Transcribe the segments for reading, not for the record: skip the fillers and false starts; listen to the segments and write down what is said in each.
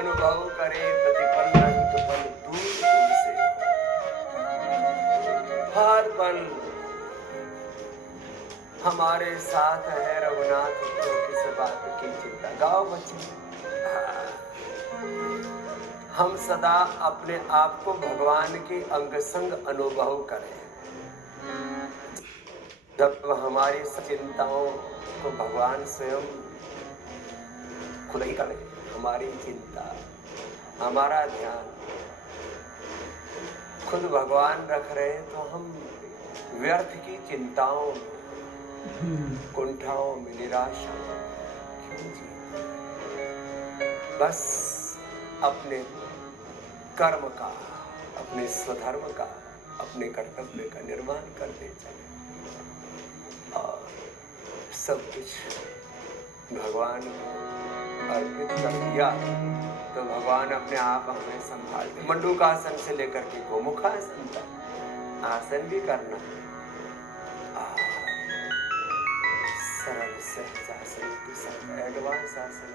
अनुभव करे प्रतिपल रंग पल दूर तुमसे, हर पल हमारे साथ है रघुनाथ, तो किस बात की चिंता। गाओ बच्चे। हम सदा अपने आप को भगवान के अंग संग अनुभव करें। जब हमारी चिंताओं को भगवान स्वयं खुद ही करे, हमारी चिंता हमारा ध्यान खुद भगवान रख रहे, तो हम व्यर्थ की चिंताओं कुंठाओं में निराशा क्यों जी। बस अपने कर्म का, अपने स्वधर्म का, अपने कर्तव्य का निर्माण करते चले और सब कुछ भगवान को अर्पित कर दिया तो भगवान अपने आप हमें संभालते। मंडूकासन से लेकर के गोमुखासन तक आसन भी करना, सरल सहजासन के साथ एडवांस आसन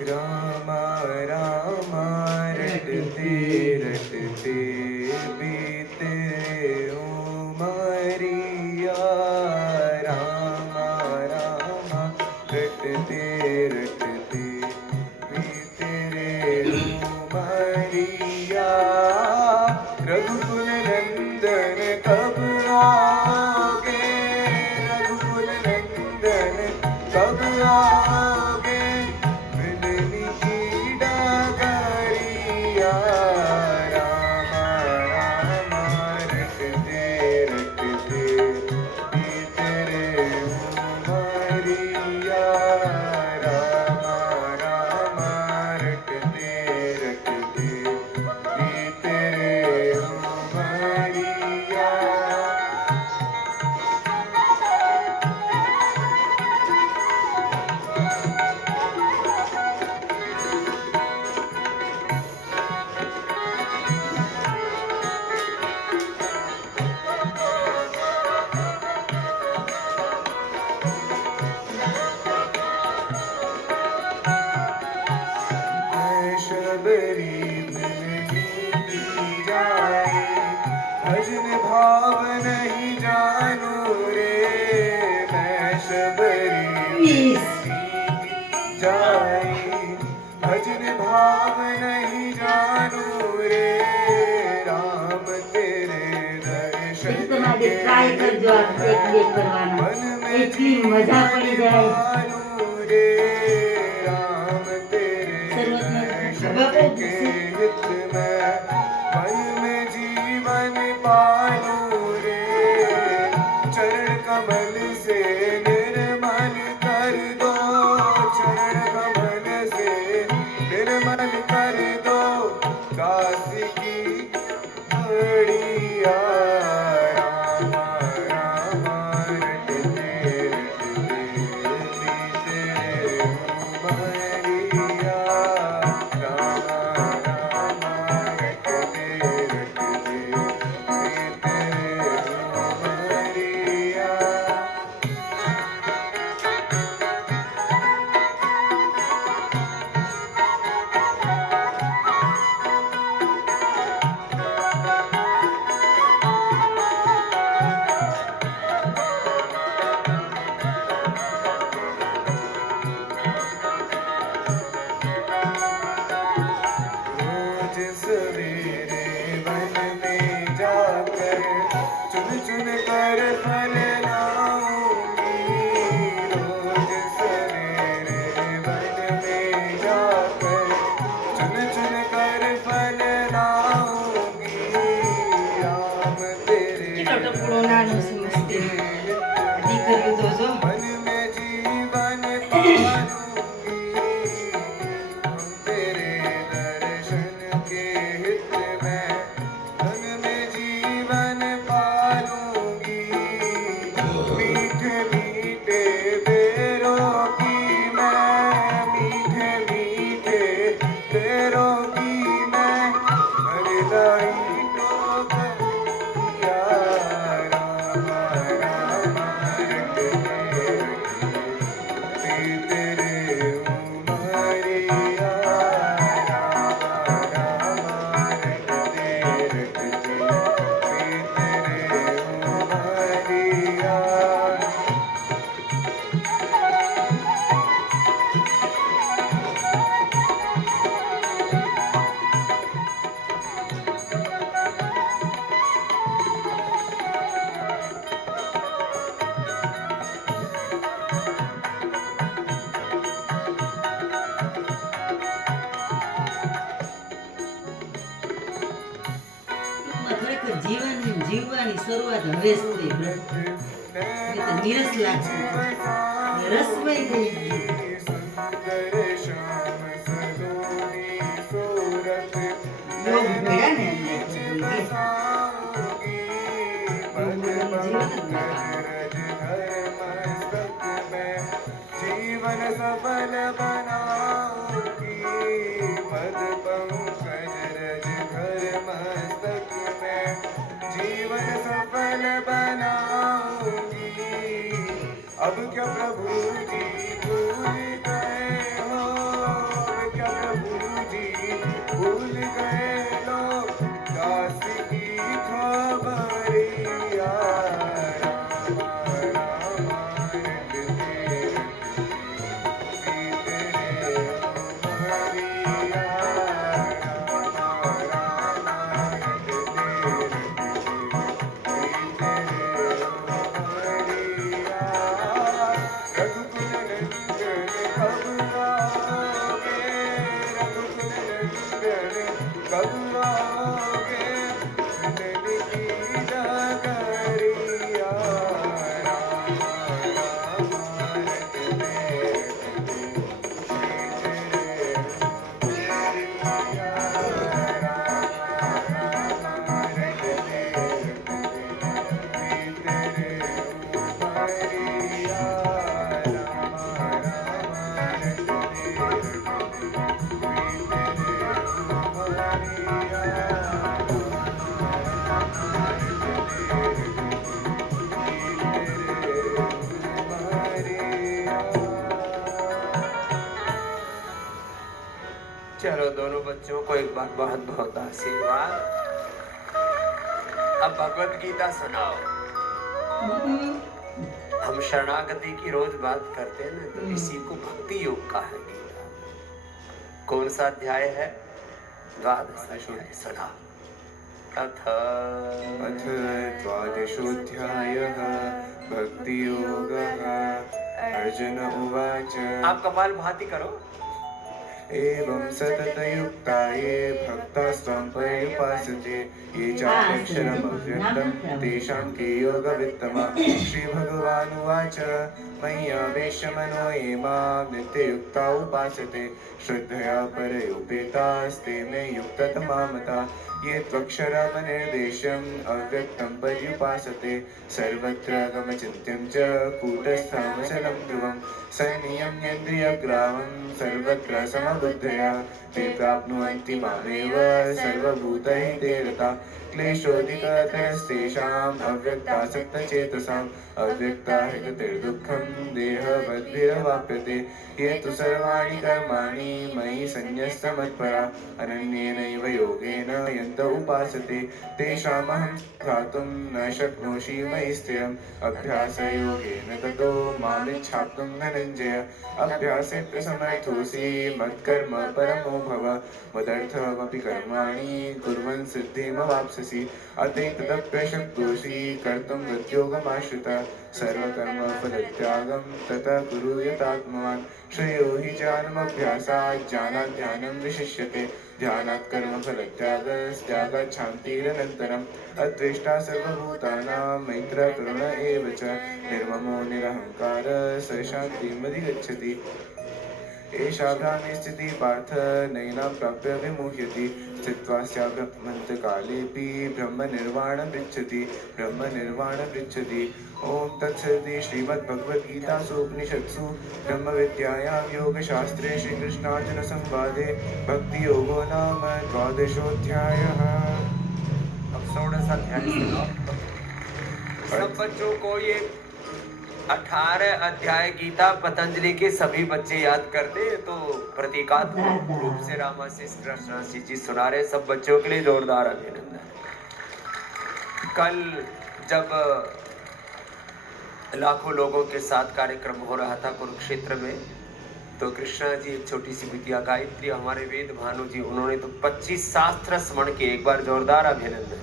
रामा रामा रटते रटते बीते उमरिया, रामा रामा रटते रटते बीते उमरिया। रघुकुल नंदन कब आओगे, रघुकुल नंदन कब आओगे, भजन भाव नहीं जानू रे, मैं शबरी जाई, भजन भाव नहीं जानू रे, राम तेरे दर्शन के मन में मजा पड़ी जाए रे, राम तेरे दर्शन के हित में मन में जीवन पालू रे, चरण कमल से निर्मल कर दो, चरण कमल से निर्मल कर दो, दास की घड़िया। रामा रामा रटते रटते बीते उमरिया, रामा रामा रटते रटते बीते उमरिया। જીવવાની શરૂઆત હવે જ થઈ બસ. એ તો નીરસ લાગશે રસમય થઈ ગયું. યોગ ભેળા ને અંદર जीवन सफल बनाऊंगी पद पंकज रज घर मस्तक में जीवन सफल बनाऊंगी अब क्या प्रभु जी भूल गए हो अब क्या प्रभु जी भूल गए लो दास की खबरिया चलो दोनों बच्चों को एक बार बहुत बहुत आशीर्वाद। अब भगवत गीता सुनाओ। हम शरणागति की रोज बात करते हैं ना, तो इसी को भक्ति योग का है गीता। कौन सा अध्याय है? 12वां अध्याय सुनाओ। अथ द्वादशोऽध्यायः भक्ति योगः। अर्जुन उवाच। आप कपाल भाती करो। एवं सततयुक्ता ये भक्तास्त्वां पर्युपासते ये चाक्षरमव्यक्तं तेषां के योगवित्तमा। श्रीभगवानुवाच मय्यावेश्य मनो ये मां नित्ययुक्ता उपासते श्रद्धया परयोपेतास्ते मे युक्ततमा मता। ये त्वक्षरमनिर्देश्यम् अव्यक्तं पर्युपासते सर्वत्र गमचिन्त्यं च कूटस्थमचलं ध्रुवं संनियम्येन्द्रियग्रामं सर्वत्र समबुद्धया ते प्राप्नुवन्ति मामेव सर्वभूतहिते रताः। क्लेशोऽधिकतरस्तेषाम् अव्यक्तासक्तचेतसाम् अव्यक्ता हि गतिर्दुःखं देहवद्भिरवाप्यते। ये तु सर्वाणि कर्माणि मयि सन्न्यस्तमत्परा अनन्येनैव योगेन यन्त उपासते तेषामहं ध्यातुं न शक्नोषि मयि स्थिरम् अभ्यासयोगेन ततो मामिच्छाप्तुं धनञ्जय। अभ्यासेऽप्य समर्थोऽसि मत्कर्म परमो भव मदर्थमपि कर्माणि कुर्वन् सिद्धिमवाप्स्यसि। अतैतदप्यशक्तोऽसि कर्तुं हृद्योगमाश्रितः सर्वकर्मफलत्यागं ततः कुरु यतात्मवान्। श्रेयो हि ज्ञानमभ्यासात् ज्ञानात् ध्यानं विशिष्यते ध्यानात् कर्मफलत्यागस्त्यागात् शान्तिरनन्तरम्। अद्वेष्टा सर्वभूतानां मैत्रः करुण एव च निर्ममो निरहङ्कारः स शान्तिमधिगच्छति। एषा भ्रामे स्थितिः पार्थ नैनां प्राप्य विमुह्यति स्थित्वा स्याभ्रमन्तकालेऽपि ब्रह्मनिर्वाणं पृच्छति। ॐ तत्सदिति श्रीमद्भगवद्गीतासु उपनिषत्सु ब्रह्मविद्यायां योगशास्त्रे श्रीकृष्णार्जुनसंवादे भक्तियोगो नाम 12वां अब 16वां अध्याय सुनाओ। सब बच्चों को ये 18 अध्याय गीता पतंजलि के सभी बच्चे याद करते तो प्रतीकात्मक रूप से रामाशीष कृष्णाशीष जी सुना रहे। सब बच्चों के लिए जोरदार अभिनंदन। कल जब लाखों लोगों के साथ कार्यक्रम हो रहा था कुरुक्षेत्र में, तो कृष्णा जी एक छोटी सी बिटिया गायत्री, हमारे वेद भानु जी, उन्होंने तो 25 शास्त्र स्मरण किए। एक बार जोरदार अभिनंदन।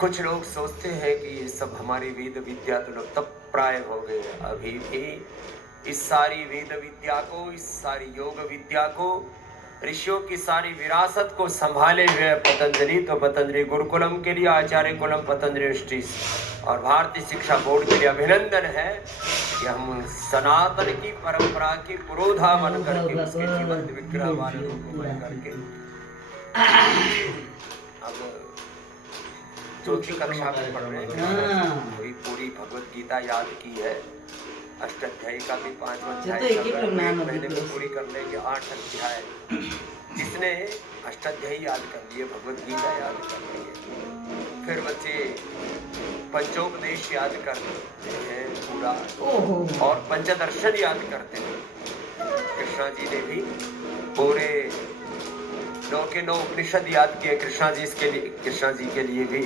कुछ लोग सोचते हैं कि ये सब हमारी वेद विद्या तो तब प्राय हो गए। अभी भी इस सारी वेद विद्या को, इस सारी योग विद्या को ऋषियों की सारी विरासत को संभाले हुए पतंजलि, तो पतंजलि गुरुकुलम के लिए आचार्य कुलम पतंजलि यूनिवर्सिटी और भारतीय शिक्षा बोर्ड के लिए अभिनंदन है कि हम सनातन की परंपरा की पुरोधा बन करके उसके जीवंत विग्रह वाले रूप बन करके अब चौथी कक्षा में पढ़ रहे हैं। पूरी भगवत गीता याद की है, अष्टाध्यायी का भी 5वां अध्याय महीने में पूरी कर लेंगे 8 अध्याय। जिसने अष्टाध्यायी याद कर लिए, भगवत गीता याद कर लिए, फिर बच्चे पंचोपदेश याद करते हैं पूरा और पंचदर्शन याद करते हैं। कृष्णा जी ने भी पूरे 9 के 9 उपनिषद याद किए। कृष्णा जी के लिए भी,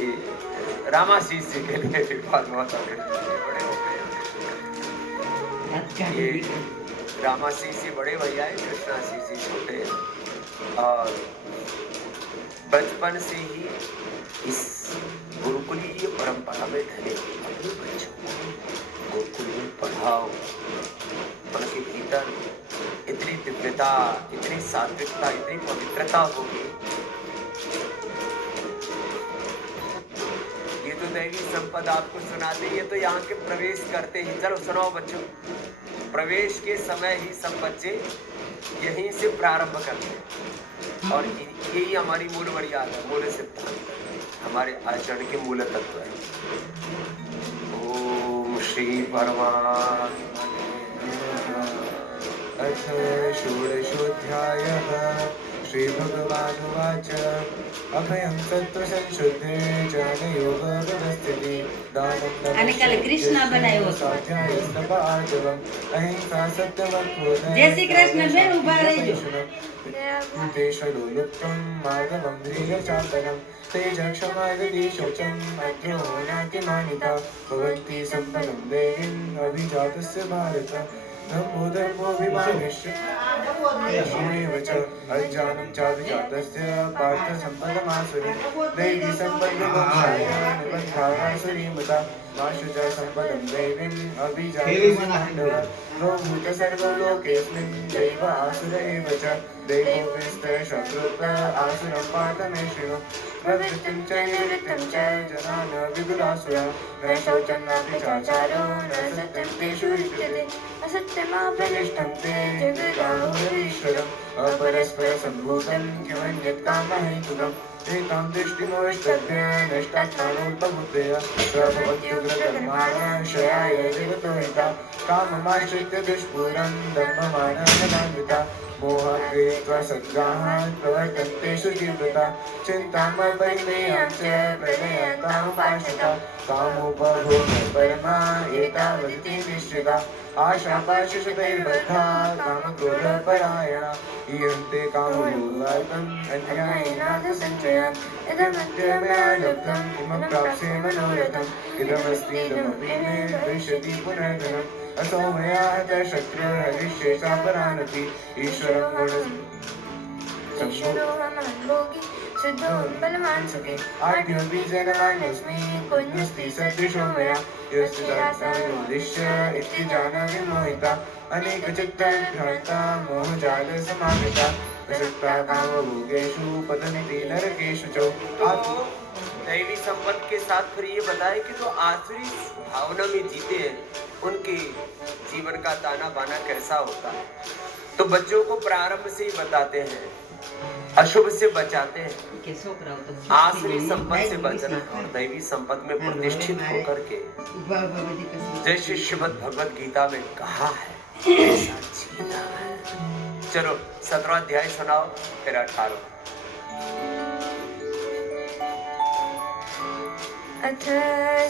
रामाशीष जी के लिए भी भागवत बड़े हो गए। ये रामाशीष जी बड़े भैया है, कृष्णाशीष जी छोटे हैं। और बचपन से ही इस गुरुकुलीय परंपरा में ढले अपने बच्चों को गुरुकुल में पढ़ाओ। उनके भीतर इतनी दिव्यता, इतनी सात्विकता, इतनी पवित्रता होगी। ये तो दैवी संपदा आपको सुनाते, ये तो यहाँ के प्रवेश करते ही, चलो सुनाओ बच्चों, प्रवेश के समय ही सब बच्चे यहीं से प्रारंभ करते हैं। और यही हमारी मूल मर्यादा, मूल सिद्धांत, हमारे आचरण के मूल तत्व है। ओम श्री परमात्मा अथ षोडशोऽध्यायः। श्रीभगवानुवाच अभयं सत्त्वसंशुद्धे ज्ञानयोगव्यवस्थिते અને કાલે કૃષ્ણ બનાવ્યો હતો. અહિંસા સત્યવક્રોધ જય શ્રી કૃષ્ણ બેન ઊભા રહેજો. ઉદ્દેશલોલુપ્તમ માધવમ ધીરચાપરમ તેજક્ષમાદિશોચમ અદ્રોણાતિમાનિતા ભવન્તિ સંપદમ દેવીમ અભિજાતસ્ય ભારત નમો ધર્મો વિભાગશ્ય येषमेव च अज्ञानं चाभिजातस्य पार्थ सम्पदमासुरीं दैवी सम्पद्विमोक्षाय निबद्धासुरीमता माशु च सम्पदं दैवीम् अभिजातस्य पाण्डव भूत सर्वलोकेऽस्मिन् दैव आसुर एव च दैवो विस्तरशत्रुत आसुरं पार्थ मे शृणु प्रवृत्तिं च निवृत्तिं च जनान् विदुरासुरा न शौचं नापि चाचारो न सत्यं तेषु विद्यते असत्यमाप्रतिष्ठं ते जगदाहुरीश्वरम् अपरस्परसम्भूतं किमन्यत् कामहेतुकम् एतां दृष्टिमवष्टभ्य नष्टात्मानोपबुद्धया प्रभवत्युग्रकर्माणः क्षयाय जगतो हिता काममाश्रित्य दुष्पूरं धर्ममानमनान्विता मोहाद्वेषा सद्ग्राहान् प्रवर्तन्ते शुचिव्रता चिन्तामपरिमेयां च प्रलयतामुपाश्रिता कामोपभोगपरमा एतावदिति निश्चिता आशापाशशतैर्बद्धा कामक्रोधपरायणा ईयन्ते कामभोगार्थम् अन्यायेनार्थसञ्चयान् इदमद्य मया लब्धम् इमं प्राप्स्ये मनोरथम् इदमस्तीदमपि मे भविष्यति पुनर्धनम् असौ मया हतः शत्रुः हरिशेषापरानपि ईश्वरं गुणसम्भोगी सिद्धोत्पलमान् सुखे आढ्योऽपि जनवान्यस्मि पुण्यस्ति सदृशो मया यस्य दासानुदिश्य इति जानामि मोहिता अनेकचित्तभ्रान्ता मोहजालसमावृता प्रसक्ता कामभोगेषु पतन्ति नरकेषु च। दैवी संपत्ति के साथ फिर ये बताए कि जो आसुरी भावना में जीते हैं उनके जीवन का ताना बाना कैसा होता है। तो बच्चों को प्रारंभ से ही बताते हैं, अशुभ से बचाते हैं, आसुरी संपत्ति से बचना और दैवी संपत्ति में प्रतिष्ठित होकर के जैसे श्रीमद् भगवत गीता में कहा है ऐसा जीना है। चलो 17वां अध्याय सुनाओ, फिर 18। अथ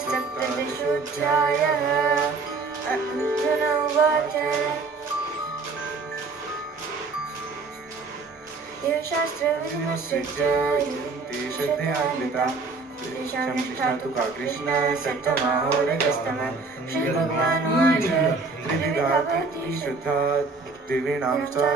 सप्तदशोऽध्यायः। अर्जुन उवाच ये शास्त्रविधिमुत्सृज्य युक्ते श्रद्धयान्विता तेषां निष्ठा तु का कृष्ण सत्त्वमाहोरजस्तमः। श्रीभगवानुवाच त्रिविधा भक्तिः शुद्धा त्रिविणां सा